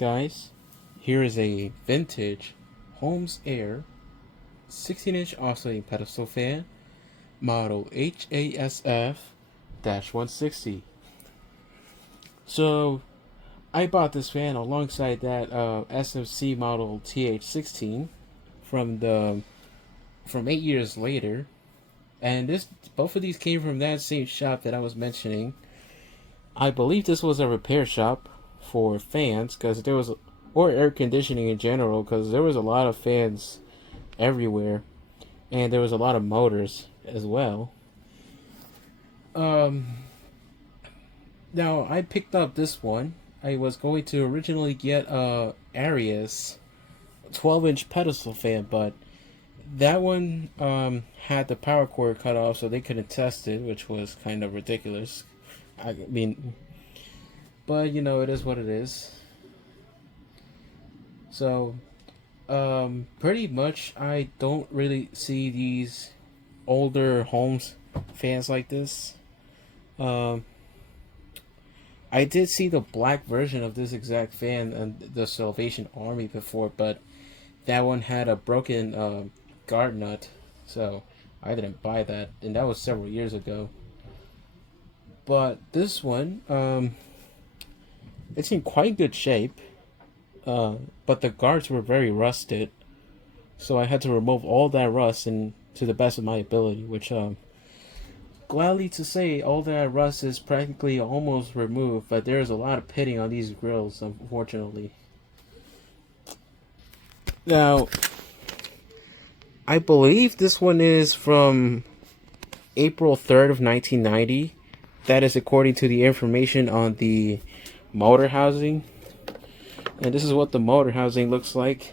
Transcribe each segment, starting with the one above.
guys, here is a vintage Holmes Air 16-inch oscillating pedestal fan, model HASF-160. So, I bought this fan alongside that SMC model TH16 from 8 years later, and both of these came from that same shop that I was mentioning. I believe this was a repair shop for fans, or air conditioning in general, because there was a lot of fans everywhere, and there was a lot of motors as well. Now I picked up this one. I was going to originally get a Arias 12-inch pedestal fan, but that one had the power cord cut off, so they couldn't test it, which was kind of ridiculous. I mean, but it is what it is. So, pretty much, I don't really see these older Holmes fans like this. I did see the black version of this exact fan in the Salvation Army before, but that one had a broken guard nut, so I didn't buy that, and that was several years ago. But this one, it's in quite good shape, but the guards were very rusted, so I had to remove all that rust and to the best of my ability, which gladly to say all that rust is practically almost removed, but there's a lot of pitting on these grills, unfortunately. Now, I believe this one is from April 3rd of 1990. That is according to the information on the motor housing. And this is what the motor housing looks like.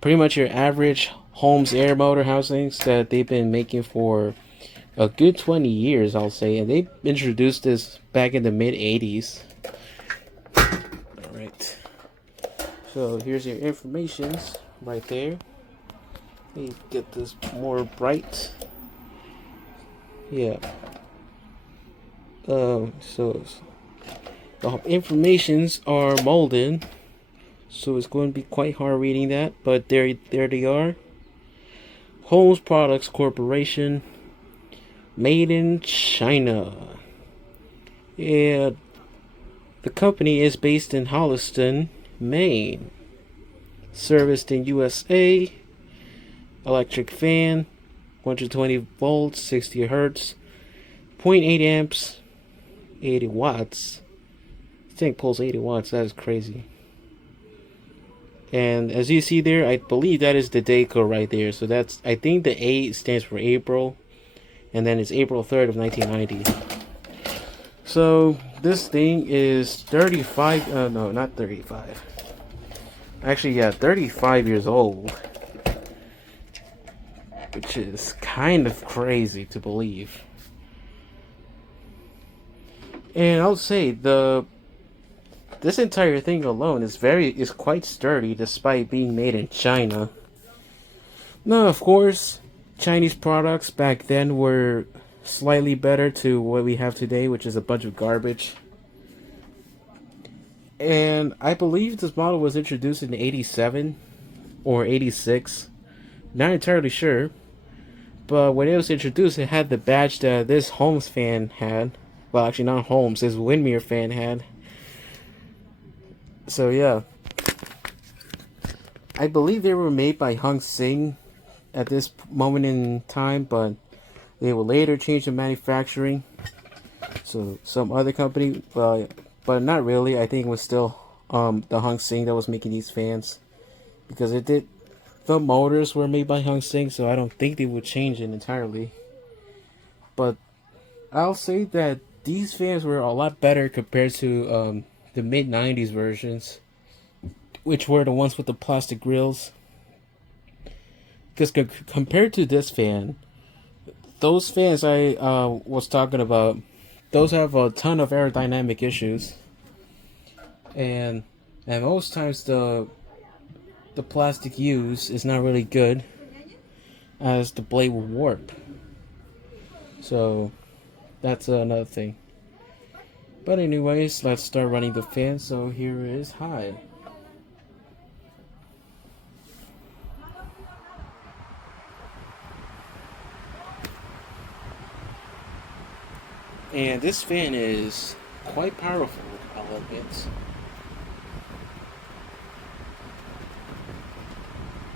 Pretty much your average Holmes Air motor housings that they've been making for a good 20 years, I'll say. And they introduced this back in the mid-80s. Alright. So here's your information right there. Let me get this more bright. Yeah. So the informations are molded, so it's going to be quite hard reading that. But there they are. Holmes Products Corporation, made in China. Yeah, the company is based in Holliston, Maine. Serviced in USA. Electric fan, 120 volts, 60 hertz, 0.8 amps, 80 watts. This thing pulls 80 watts. That is crazy. And as you see there, I believe that is the day code right there. So I think the A stands for April, and then it's April 3rd of 1990. So this thing is 35. No, not 35. Actually, yeah, 35 years old, which is kind of crazy to believe. And I'll say this entire thing alone is quite sturdy despite being made in China. Now, of course, Chinese products back then were slightly better to what we have today, which is a bunch of garbage. And I believe this model was introduced in 87 or 86. Not entirely sure. But when it was introduced, it had the badge that this Holmes fan had. Well, actually not Holmes, this Windmere fan had. So yeah. I believe they were made by Hung Sing at this moment in time, but they will later change the manufacturing. So some other company, but not really. I think it was still the Hung Sing that was making these fans. Because the motors were made by Hung Sing, so I don't think they would change it entirely. But I'll say that these fans were a lot better compared to the mid-90s versions, which were the ones with the plastic grills. Because compared to this fan, those fans I was talking about, those have a ton of aerodynamic issues. And most times the plastic used is not really good, as the blade will warp. So that's another thing. But anyways, let's start running the fan. So here is high. And this fan is quite powerful, I'll admit.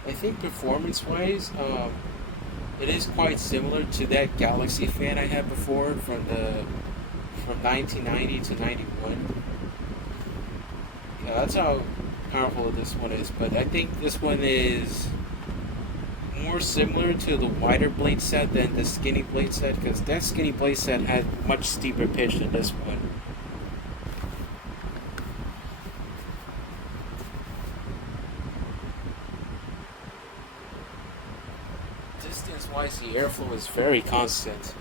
I think performance-wise, it is quite similar to that Galaxy fan I had before from 1990 to 91. Yeah, that's how powerful this one is. But I think this one is more similar to the wider blade set than the skinny blade set, because that skinny blade set had much steeper pitch than this one. Distance-wise, the airflow is very constant,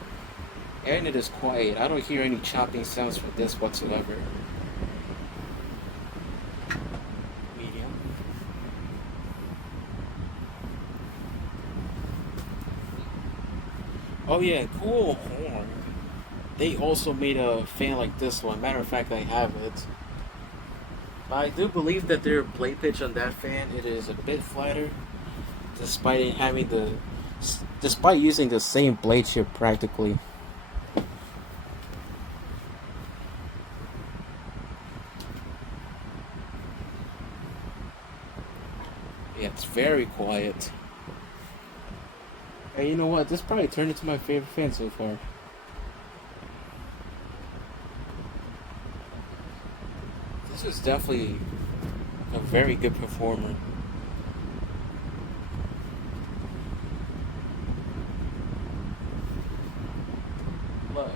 and it is quiet. I don't hear any chopping sounds from this whatsoever. Medium. Oh yeah, cool horn. They also made a fan like this one. Matter of fact, I have it. But I do believe that their blade pitch on that fan it is a bit flatter, despite it having despite using the same blade chip practically. Yeah, it's very quiet. And you know what? This probably turned into my favorite fan so far. This is definitely a very good performer. Look.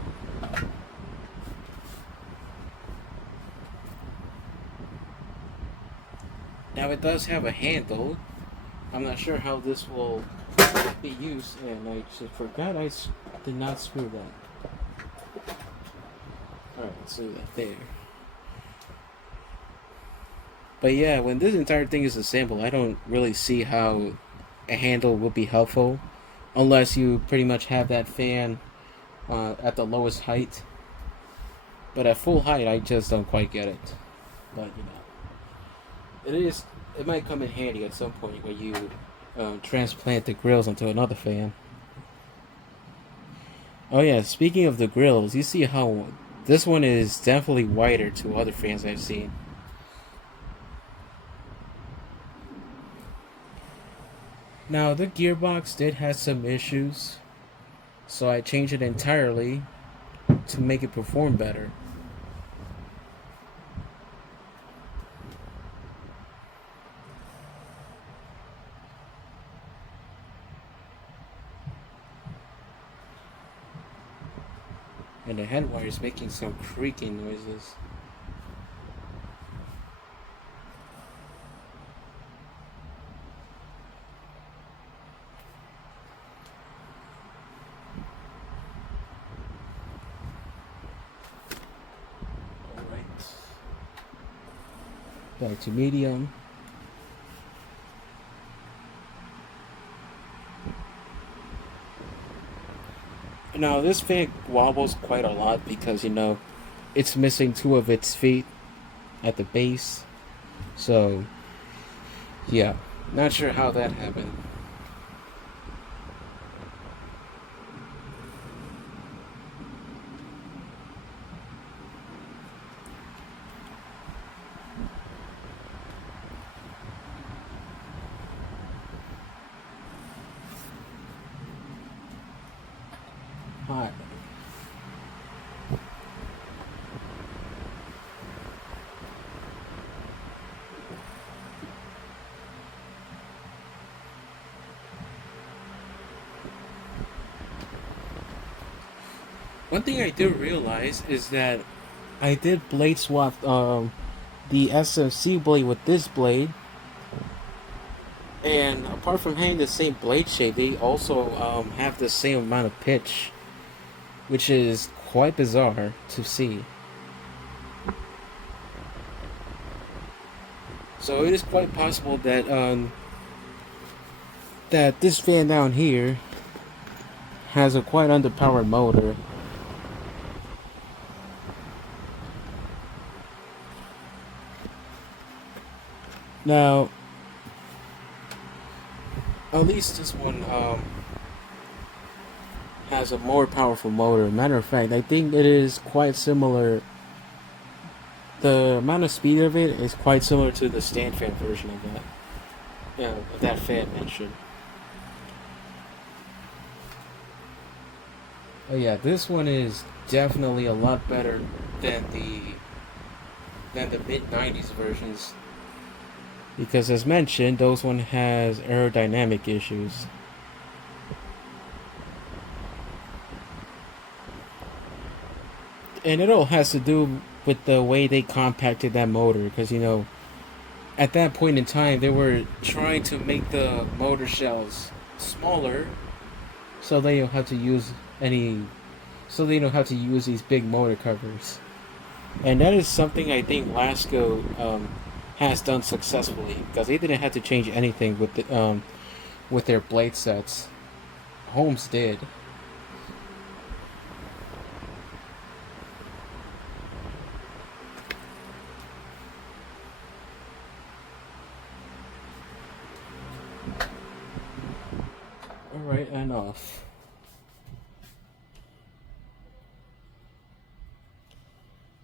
Now it does have a handle. I'm not sure how this will be used, and I just forgot did not screw that. Alright, so that there. But yeah, when this entire thing is assembled, I don't really see how a handle would be helpful, unless you pretty much have that fan at the lowest height. But at full height, I just don't quite get it. But it might come in handy at some point when you transplant the grills onto another fan. Oh yeah, speaking of the grills, you see how this one is definitely wider to other fans I've seen. Now the gearbox did have some issues, so I changed it entirely to make it perform better. And the head wire is making some creaking noises. Alright. Back to medium. Now this fan wobbles quite a lot because it's missing two of its feet at the base. So yeah, not sure how that happened. Alright. One thing I did realize is that I did blade swap the SMC blade with this blade, and apart from having the same blade shape, they also have the same amount of pitch, which is quite bizarre to see. So it is quite possible that this fan down here has a quite underpowered motor. Now, at least this one has a more powerful motor. Matter of fact, I think it is quite similar. The amount of speed of it is quite similar to the stand fan version of that. Yeah, of that fan mentioned. Oh yeah, this one is definitely a lot better than the mid '90s versions because, as mentioned, those one has aerodynamic issues. And it all has to do with the way they compacted that motor because at that point in time they were trying to make the motor shells smaller so they don't have to use any so they don't have to use these big motor covers. And that is something I think Lasco has done successfully because they didn't have to change anything with their blade sets. Holmes did. Alright, and off.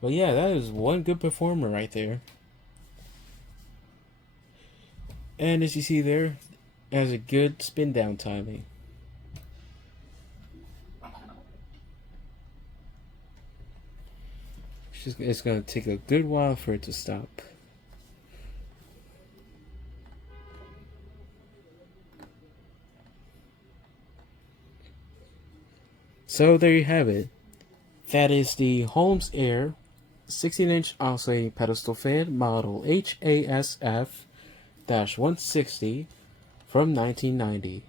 But yeah, that is one good performer right there. And as you see there, it has a good spin down timing. It's going to take a good while for it to stop. So there you have it. That is the Holmes Air 16-inch oscillating pedestal fan model HASF-160 from 1990.